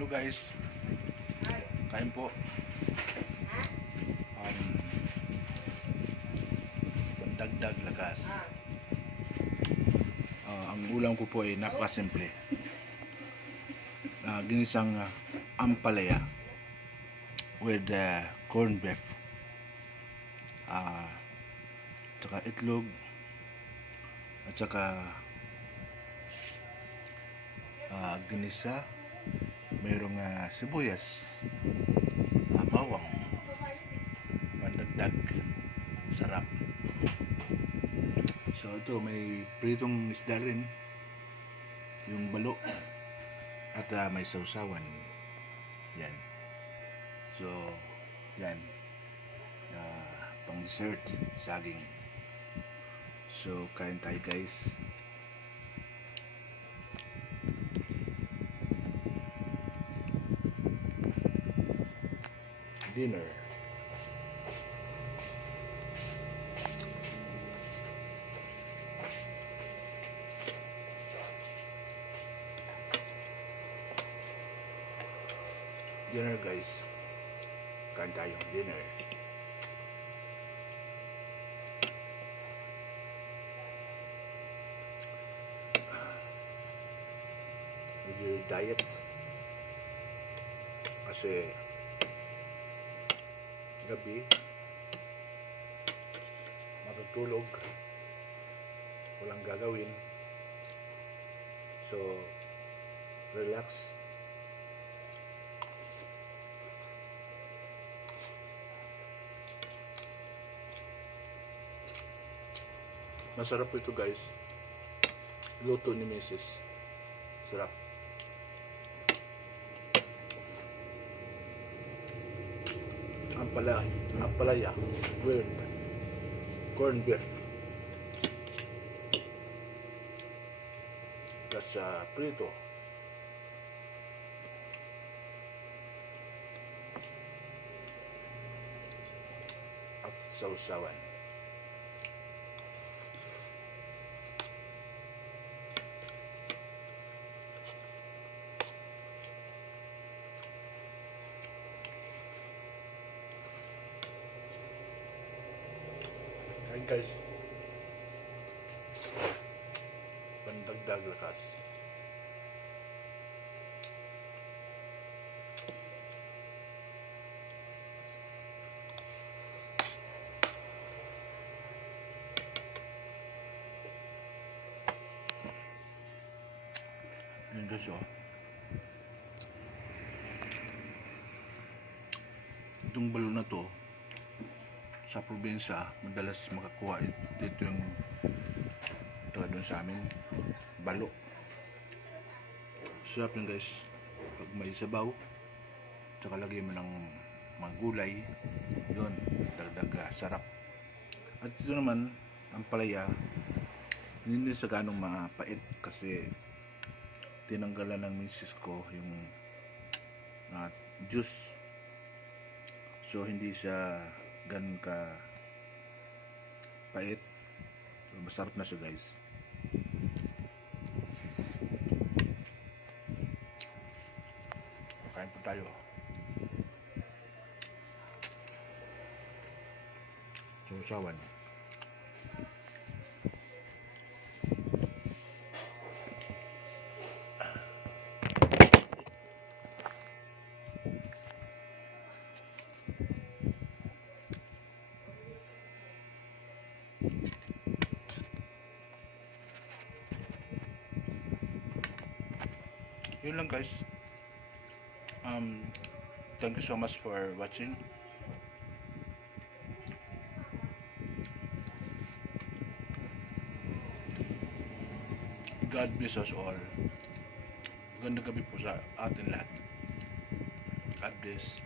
Hello guys, kain po. Pandagdag lakas. Ang ulam ko po ay napakasimple. Ginisang ampalaya with corned beef. Tsaka itlog at saka ginisa, mayroong sibuyas, bawang, pandagdag, sarap. So ito may pritong isda rin, yung balo, at may sausawan. Yan. So yan, pang dessert, saging. So kain tayo guys. Dinner. Dinner guys. Kain tayong dinner. Medyo diet kasi gabi matutulog, walang gagawin, so relax. Masarap po ito guys, luto ni Mrs. Sarap. Ampalaya with corned beef. That's prito. At sausawan. Kain guys, pandagdag lakas. Yan guys, itong balo na to sa probinsya, madalas makakuha dito yung tulad dun sa amin, balo. Sarap yun guys, pag may sabaw, tsaka lagyan mo ng mga gulay, yun, dagdag sarap. At ito naman, ang palaya, hindi sa ganong mapait kasi tinanggalan ng misis ko yung juice, so hindi siya ganun ka pait. So, masarap na siya guys. Kain po tayo. Sausawan. Yun lang guys. Thank you so much for watching. God bless us all. Magandang gabi po sa atin lahat. God bless.